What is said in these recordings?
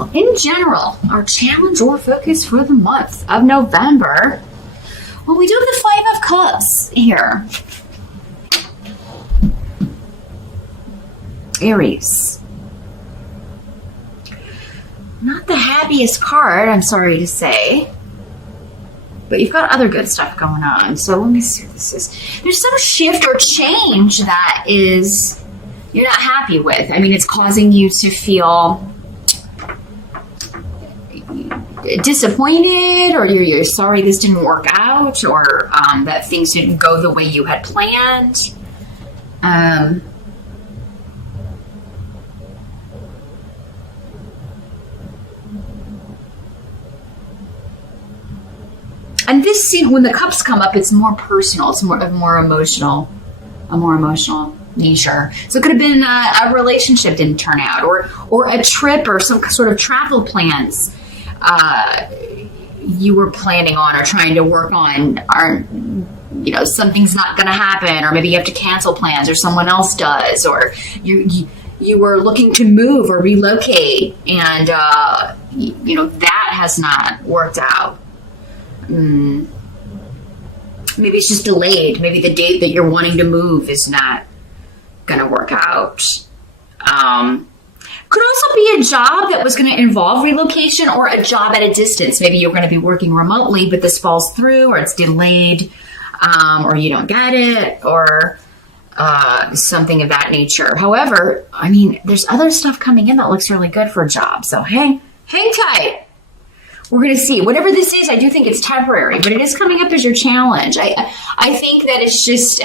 Well, in general, our challenge or focus for the month of November, well, we do have the Five of Cups here. Aries. Not the happiest card, I'm sorry to say. But you've got other good stuff going on. So let me see what this is. There's some shift or change that is you're not happy with. I mean, it's causing you to feel disappointed, or you're sorry this didn't work out, or that things didn't go the way you had planned. And this scene, when the cups come up, it's more personal. It's more emotional, a more emotional nature. So it could have been a relationship didn't turn out, or a trip, or some sort of travel plans you were planning on or trying to work on aren't, something's not going to happen, or maybe you have to cancel plans, or someone else does, or you were looking to move or relocate, and that has not worked out. Maybe it's just delayed. Maybe the date that you're wanting to move is not going to work out. Could also be a job that was going to involve relocation, or a job at a distance. Maybe you're going to be working remotely, but this falls through, or it's delayed, or you don't get it, or something of that nature. However, I mean, there's other stuff coming in that looks really good for a job. So hang tight. We're going to see. Whatever this is, I do think it's temporary, but it is coming up as your challenge. I think that it's just,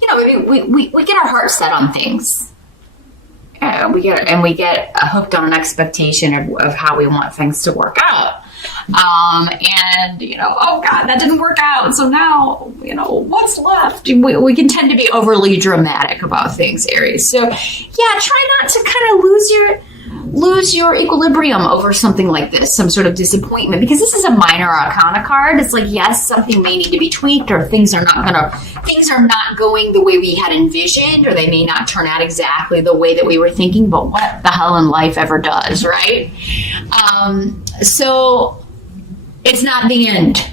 maybe we get our heart set on things. We get hooked on an expectation of how we want things to work out. Oh God, that didn't work out. So now, what's left? We can tend to be overly dramatic about things, Aries. So yeah, try not to kind of lose your equilibrium over something like this, some sort of disappointment, because this is a minor arcana card. It's like, yes, something may need to be tweaked, or things are not going the way we had envisioned, or they may not turn out exactly the way that we were thinking, but what the hell in life ever does, right? So it's not the end.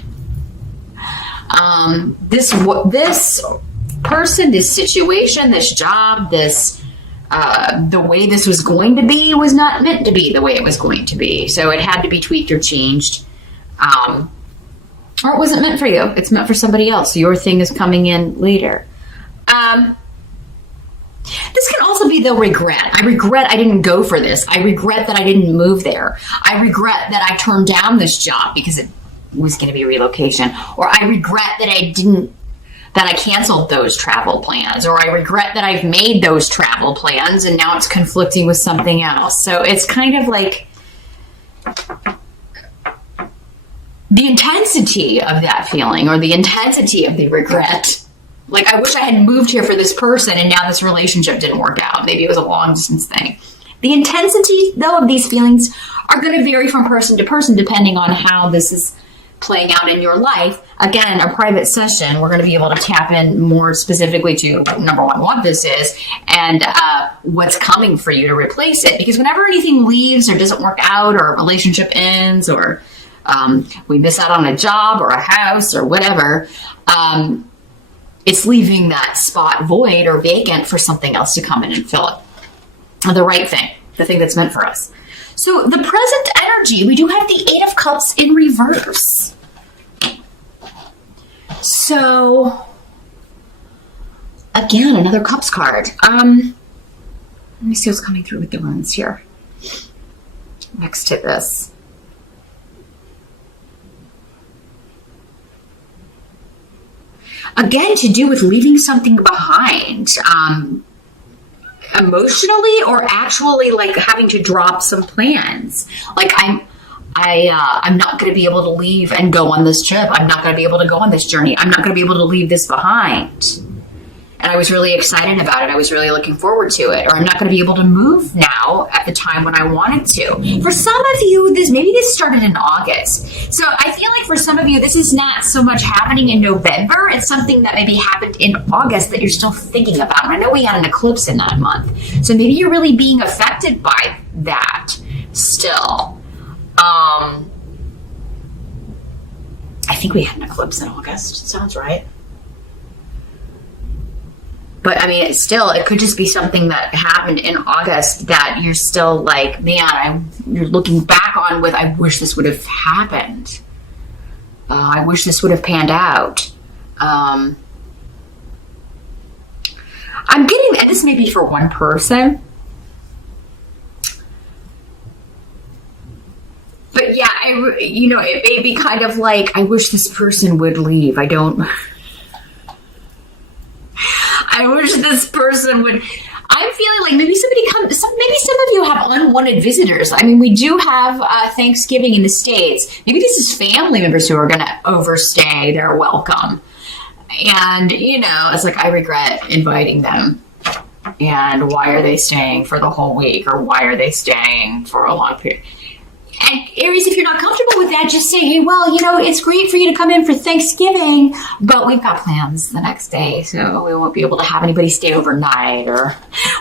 This person, this situation, this job, the way this was going to be was not meant to be the way it was going to be. So it had to be tweaked or changed. Or it wasn't meant for you. It's meant for somebody else. Your thing is coming in later. This can also be the regret. I regret I didn't go for this. I regret that I didn't move there. I regret that I turned down this job because it was going to be relocation. Or I regret that I canceled those travel plans, or I regret that I've made those travel plans and now it's conflicting with something else. So it's kind of like the intensity of that feeling, or the intensity of the regret. Like, I wish I had moved here for this person and now this relationship didn't work out. Maybe it was a long distance thing. The intensity, though, of these feelings are going to vary from person to person depending on how this is playing out in your life. Again, a private session, we're going to be able to tap in more specifically to, number one, what this is, and what's coming for you to replace it. Because whenever anything leaves or doesn't work out, or a relationship ends, or we miss out on a job or a house or whatever, it's leaving that spot void or vacant for something else to come in and fill it. The right thing, the thing that's meant for us. So the present energy, we do have the Eight of Cups in reverse. So, again, another Cups card. Let me see what's coming through with the runes here. Next to this. Again, to do with leaving something behind. Emotionally, or actually like having to drop some plans. Like I'm not going to be able to leave and go on this trip. I'm not going to be able to go on this journey. I'm not going to be able to leave this behind. And I was really excited about it. I was really looking forward to it. Or I'm not going to be able to move now at the time when I wanted to. For some of you, maybe this started in August. So I feel like for some of you, this is not so much happening in November. It's something that maybe happened in August that you're still thinking about. And I know we had an eclipse in that month. So maybe you're really being affected by that. still. I think we had an eclipse in August. Sounds right. But I mean, it could just be something that happened in August that you're still like, man, you're looking back on with, I wish this would have happened. I wish this would have panned out. I'm getting, and this may be for one person, but yeah, it may be kind of like, I wish this person would leave. I wish this person would. I'm feeling like maybe maybe some of you have unwanted visitors. I mean, we do have Thanksgiving in the States. Maybe this is family members who are going to overstay their welcome. And, it's like, I regret inviting them. And why are they staying for the whole week? Or why are they staying for a long period? And Aries, if you're not comfortable with that, just say, hey, well, it's great for you to come in for Thanksgiving, but we've got plans the next day, so we won't be able to have anybody stay overnight, or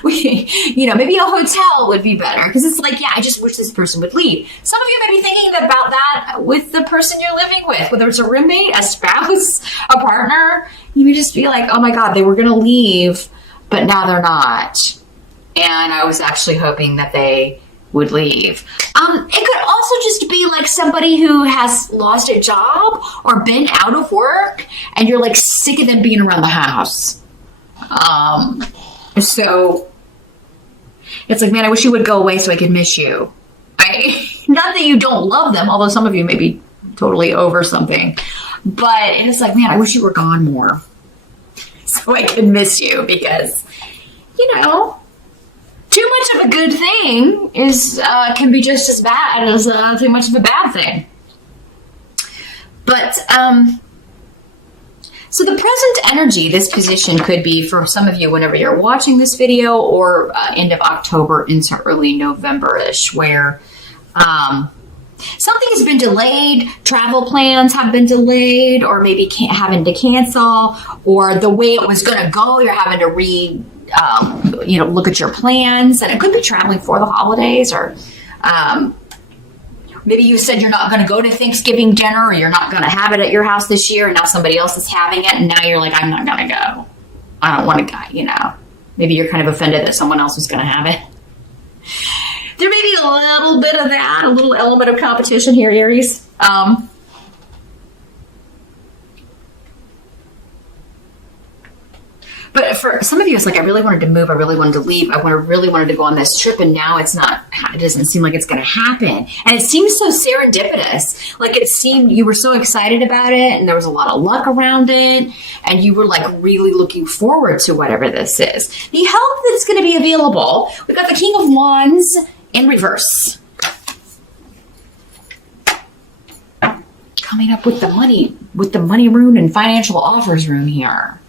maybe a hotel would be better, because it's like, yeah, I just wish this person would leave. Some of you may be thinking about that with the person you're living with, whether it's a roommate, a spouse, a partner. You may just be like, oh my God, they were going to leave, but now they're not. And I was actually hoping that they would leave. It could also just be like somebody who has lost a job or been out of work, and you're like sick of them being around the house. So it's like, man, I wish you would go away so I could miss you. Not that you don't love them, although some of you may be totally over something, but it's like, man, I wish you were gone more so I could miss you, because, too much of a good thing can be just as bad as too much of a bad thing. But so the present energy, this position could be for some of you whenever you're watching this video, or end of October into early November-ish, where something has been delayed, travel plans have been delayed, or maybe having to cancel, or the way it was going to go, you're having to look at your plans, and it could be traveling for the holidays, or maybe you said you're not going to go to Thanksgiving dinner, or you're not going to have it at your house this year, and now somebody else is having it, and now you're like, I'm not going to go. I don't want to go, Maybe you're kind of offended that someone else was going to have it. There may be a little bit of that, a little element of competition here, Aries. But for some of you, it's like, I really wanted to move. I really wanted to leave. I really wanted to go on this trip. And now it doesn't seem like it's going to happen. And it seems so serendipitous. Like, it seemed you were so excited about it, and there was a lot of luck around it. And you were like really looking forward to whatever this is. The help that's going to be available. We've got the King of Wands in reverse. Coming up with the money rune and financial offers rune here.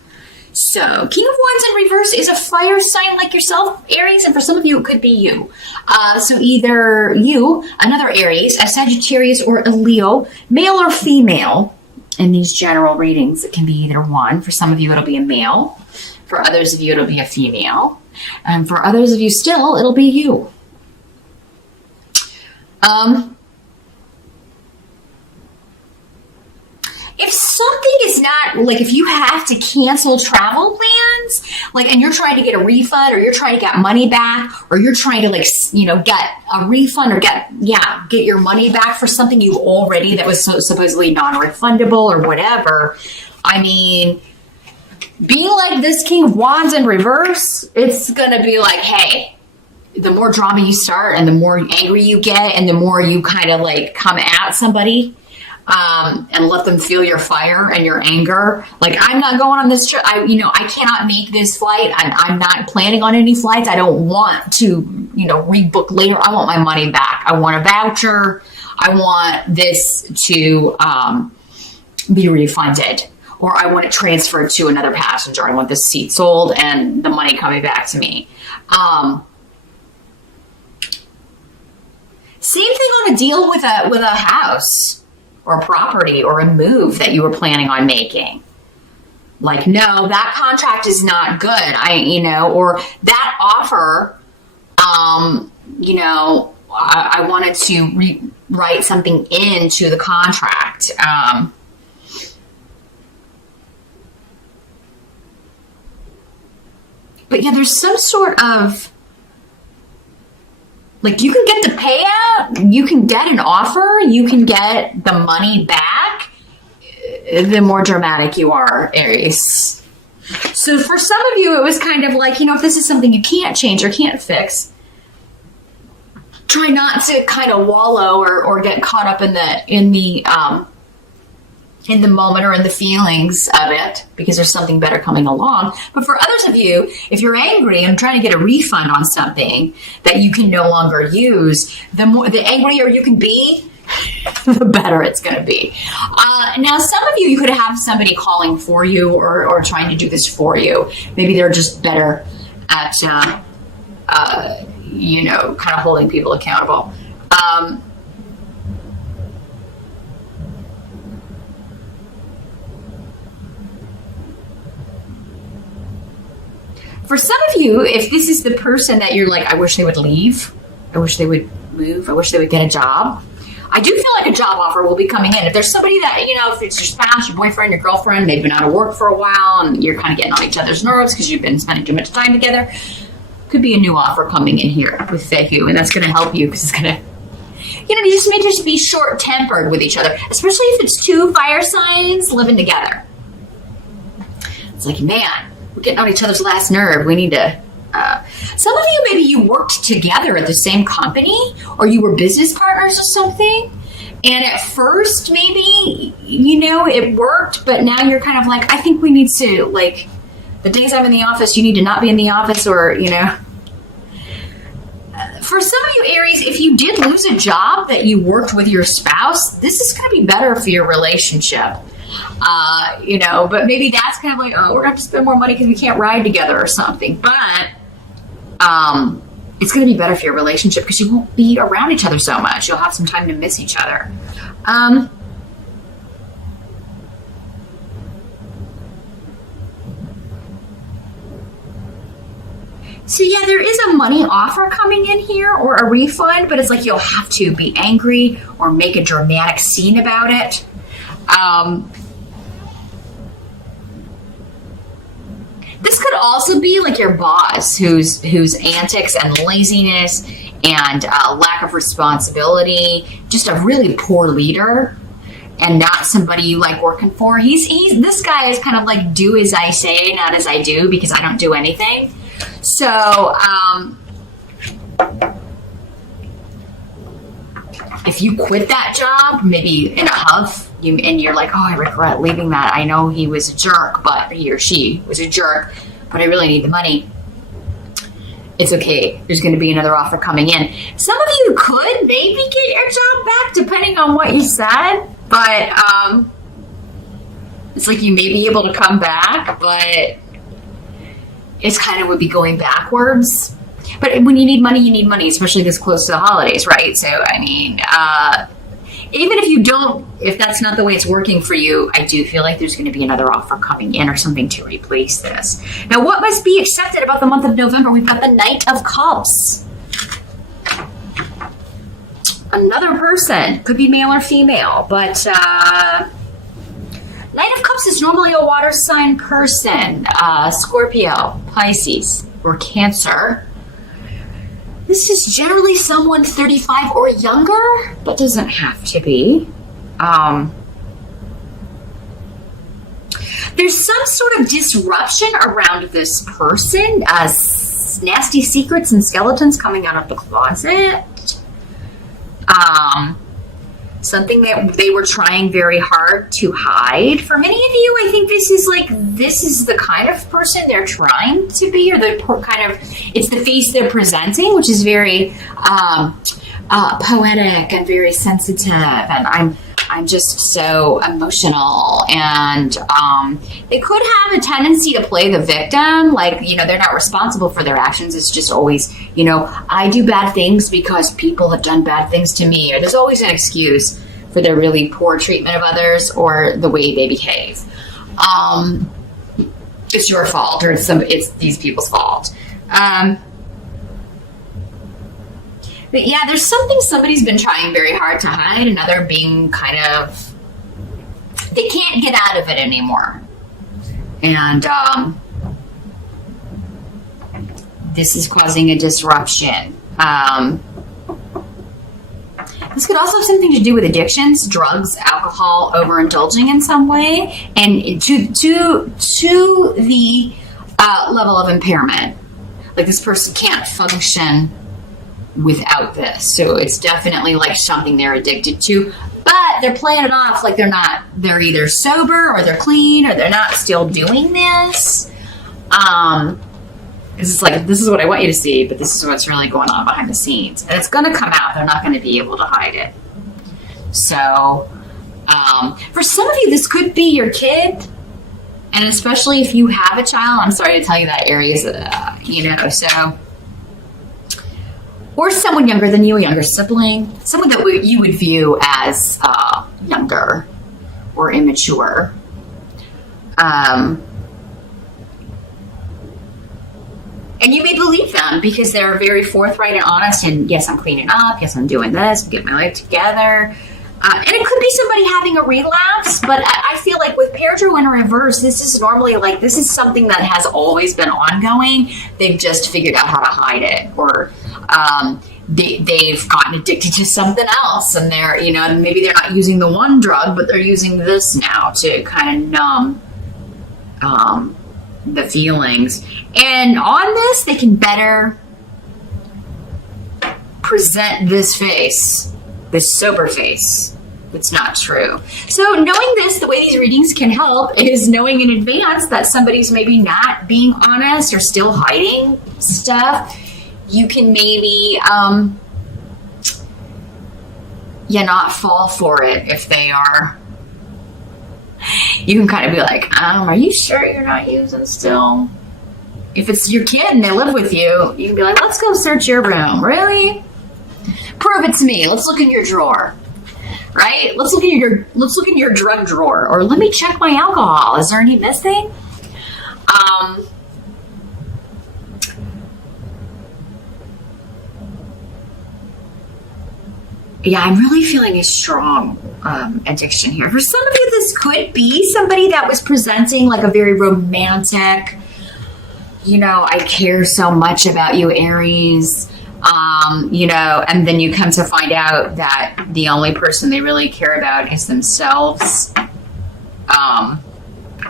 So, King of Wands in reverse is a fire sign like yourself, Aries, and for some of you, it could be you. So either you, another Aries, a Sagittarius, or a Leo, male or female. In these general readings, it can be either one. For some of you, it'll be a male. For others of you, it'll be a female. And for others of you still, it'll be you. If something is not, like, if you have to cancel travel plans, like, and you're trying to get a refund, or you're trying to get money back, or you're trying to, like, get a refund, or get your money back for something you already, that was supposedly non-refundable or whatever. I mean, being like this King of Wands in reverse, it's going to be like, hey, the more drama you start, and the more angry you get, and the more you kind of like come at somebody, and let them feel your fire and your anger. Like, I'm not going on this trip. I cannot make this flight. I'm not planning on any flights. I don't want to, rebook later. I want my money back. I want a voucher. I want this to be refunded, or I want it transferred to another passenger. I want this seat sold and the money coming back to me. Same thing on a deal with a house, or a property, or a move that you were planning on making. Like, no, that contract is not good. Or that offer, I wanted to write something into the contract. But yeah, there's some sort of, like, you can get the payout, you can get an offer, you can get the money back, the more dramatic you are, Aries. So for some of you, it was kind of like, if this is something you can't change or can't fix, try not to kind of wallow or get caught up in the moment or in the feelings of it, because there's something better coming along. But for others of you, if you're angry and trying to get a refund on something that you can no longer use, the angrier you can be, the better it's going to be. Now, some of you could have somebody calling for you or trying to do this for you. Maybe they're just better at, kind of holding people accountable. For some of you, if this is the person that you're like, I wish they would leave, I wish they would move, I wish they would get a job, I do feel like a job offer will be coming in. If there's somebody that, if it's your spouse, your boyfriend, your girlfriend, they've been out of work for a while and you're kind of getting on each other's nerves because you've been spending too much time together, could be a new offer coming in here with Fehu, and that's going to help you because it's going to, you just may just be short-tempered with each other, especially if it's two fire signs living together. It's like, man, we're getting on each other's last nerve. We need to, some of you, maybe you worked together at the same company or you were business partners or something. And at first, maybe, it worked, but now you're kind of like, I think we need to, like, the days I'm in the office, you need to not be in the office, or, For some of you, Aries, if you did lose a job that you worked with your spouse, this is going to be better for your relationship. But maybe that's kind of like, oh, we're going to have to spend more money because we can't ride together or something. But it's going to be better for your relationship because you won't be around each other so much. You'll have some time to miss each other. So yeah, there is a money offer coming in here or a refund, but it's like you'll have to be angry or make a dramatic scene about it. This could also be like your boss whose antics and laziness and lack of responsibility, just a really poor leader and not somebody you like working for. This guy is kind of like do as I say, not as I do, because I don't do anything. So, if you quit that job, maybe in a huff, and you're like, oh, I regret leaving that. I know he was a jerk, but he or she was a jerk, but I really need the money. It's okay. There's going to be another offer coming in. Some of you could maybe get your job back, depending on what you said, but it's like you may be able to come back, but it's kind of would be going backwards. But when you need money, especially this close to the holidays, right? So, I mean, even if that's not the way it's working for you, I do feel like there's going to be another offer coming in or something to replace this. Now, what must be accepted about the month of November? We've got the Knight of Cups. Another person, could be male or female, but Knight of Cups is normally a water sign person, Scorpio, Pisces, or Cancer. This is generally someone 35 or younger, but doesn't have to be. There's some sort of disruption around this person, nasty secrets and skeletons coming out of the closet. Something that they were trying very hard to hide. For many of you, I think this is the kind of person they're trying to be, or it's the face they're presenting, which is very poetic and very sensitive, and I'm just so emotional, and they could have a tendency to play the victim, like, they're not responsible for their actions. It's just always, I do bad things because people have done bad things to me, or there's always an excuse for their really poor treatment of others or the way they behave. It's your fault, or it's these people's fault. But yeah, there's something somebody's been trying very hard to hide, another being kind of, they can't get out of it anymore. And this is causing a disruption. This could also have something to do with addictions, drugs, alcohol, overindulging in some way, and to the level of impairment. Like this person can't function without this. So it's definitely like something they're addicted to, but they're playing it off like they're either sober or they're clean or they're not still doing this. It's like, this is what I want you to see, but this is what's really going on behind the scenes. And it's going to come out. They're not going to be able to hide it. So, for some of you, this could be your kid. And especially if you have a child, I'm sorry to tell you that, Aries, so. Or someone younger than you, a younger sibling, someone that you would view as younger or immature. And you may believe them because they're very forthright and honest. And yes, I'm cleaning up. Yes, I'm doing this. Get my life together. And it could be somebody having a relapse. But I feel like with Peridot in reverse, this is normally like, this is something that has always been ongoing. They've just figured out how to hide it. Or they've gotten addicted to something else. And they're, maybe they're not using the one drug, but they're using this now to kind of numb the feelings. And on this, they can better present this face, this sober face. It's not true. So knowing this, the way these readings can help is knowing in advance that somebody's maybe not being honest or still hiding stuff. You can maybe, not fall for it if they are. You can kind of be like, are you sure you're not using still? If it's your kid and they live with you, you can be like, let's go search your room. Really? Prove it to me. Let's look in your drawer. Right? Let's look in your drug drawer. Or let me check my alcohol. Is there any missing? Yeah, I'm really feeling a strong addiction here. For some of you, this could be somebody that was presenting like a very romantic, I care so much about you, Aries, and then you come to find out that the only person they really care about is themselves,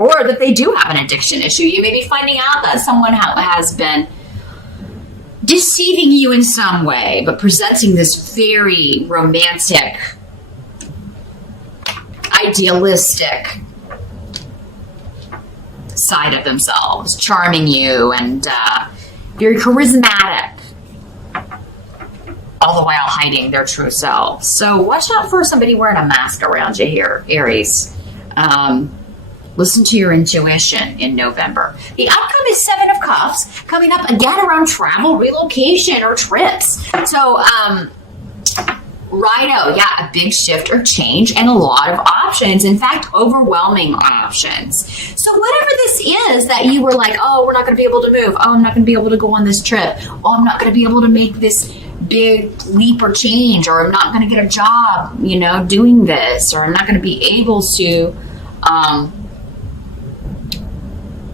or that they do have an addiction issue. You may be finding out that someone has been deceiving you in some way, but presenting this very romantic, idealistic side of themselves, charming you and very charismatic, all the while hiding their true selves. So watch out for somebody wearing a mask around you here, Aries. Listen to your intuition in November. The outcome is Seven of Cups, coming up again around travel, relocation, or trips. So, righto, a big shift or change and a lot of options. In fact, overwhelming options. So whatever this is that you were like, oh, we're not going to be able to move. Oh, I'm not going to be able to go on this trip. Oh, I'm not going to be able to make this big leap or change, or I'm not going to get a job, doing this, or I'm not going to be able to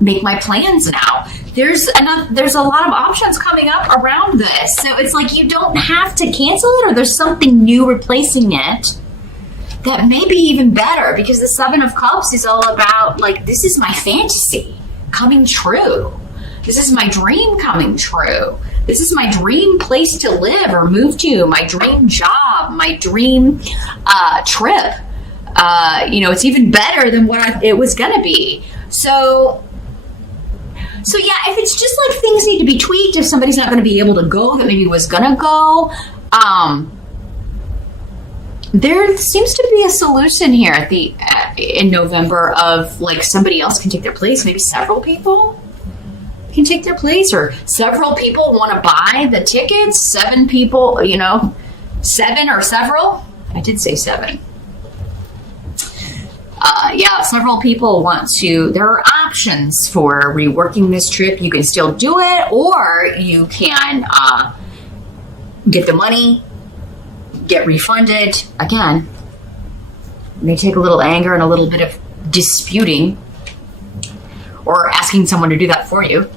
make my plans now. There's a lot of options coming up around this. So it's like you don't have to cancel it, or there's something new replacing it that may be even better, because the Seven of Cups is all about like, this is my fantasy coming true. This is my dream coming true. This is my dream place to live or move to, my dream job, my dream trip. It's even better than what it was going to be. So yeah, if it's just like things need to be tweaked, if somebody's not going to be able to go that maybe was going to go, there seems to be a solution here in November of like somebody else can take their place. Maybe several people can take their place, or several people want to buy the tickets. 7 people, 7 or several. I did say 7. Several people want to, there are options for reworking this trip. You can still do it, or you can get the money, get refunded. Again, it may take a little anger and a little bit of disputing or asking someone to do that for you.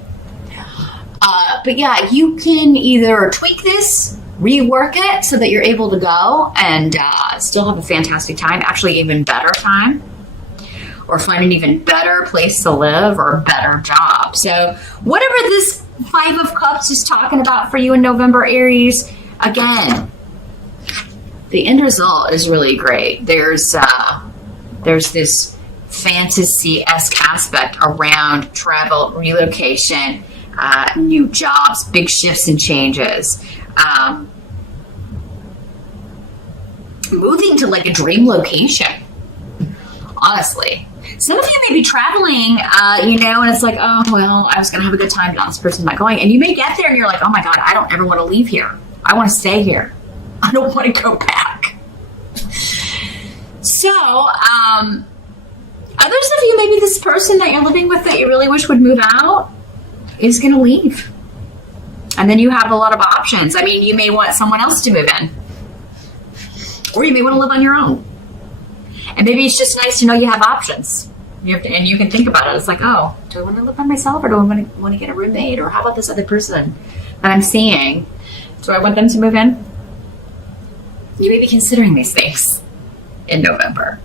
But yeah, you can either tweak this, rework it so that you're able to go and still have a fantastic time, actually even better time, or find an even better place to live or a better job. So whatever this Five of Cups is talking about for you in November, Aries, again, the end result is really great. There's this fantasy-esque aspect around travel, relocation, new jobs, big shifts and changes. Moving to like a dream location, honestly. Some of you may be traveling, and it's like, oh, well, I was going to have a good time, but this person's not going. And you may get there and you're like, oh my God, I don't ever want to leave here. I want to stay here. I don't want to go back. So, others of you, maybe this person that you're living with that you really wish would move out is going to leave. And then you have a lot of options. I mean, you may want someone else to move in. Or you may want to live on your own. And maybe it's just nice to know you have options. And you can think about it. It's like, oh, do I want to live by myself or do I want to get a roommate? Or how about this other person that I'm seeing? Do I want them to move in? You may be considering these things in November.